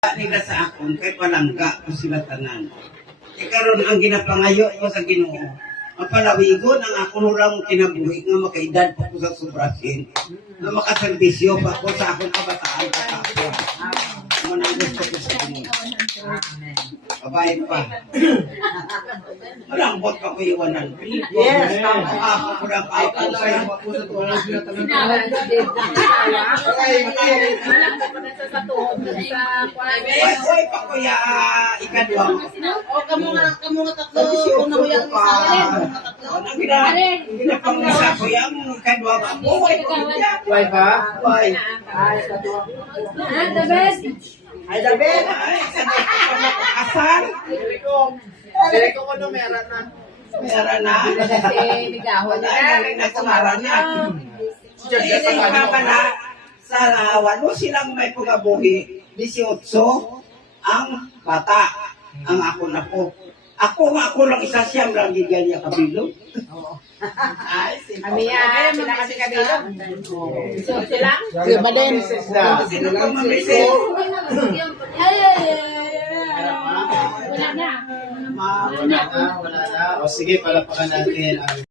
nila sa akon kay palangga ko sila tanan. Karon ang ginapangayo ko sa Ginoo, mapalawigon ang akon urang kinabuhi nga makaedad pa ko sa sobrasin, nga makaserbisyo pa ko sa akong kabataan katapos. Ano ang gusto ko sa Ginoo. Babae pa. Malambot pa ko iwanan. Yes, tama. Ako ko na pa ako sa'yo. Ay, pa ko ya ikadwa. O, kamu nga tatlo. Una mo yung isa. Ano ginapangisa ko yan? Ikadwa pa ko. Why ba? Ay, The best. ay, David. Ay, sanay ko pa makakasal. Dili ko ano meron na. Meron na. Kasi nagahon Wala na rin na sumara na. Kasi nga pala, sa walo silang may pagabuhi, 18 ang bata, ang ako na po. Ako lang isa siyang lang gigyan niya kabilog. Ay, Amiya, sila kasi kabilog. So, sila? Sila ba din? Sino ka mamisis? Wala na. Wala na. O sige, palapakan natin ang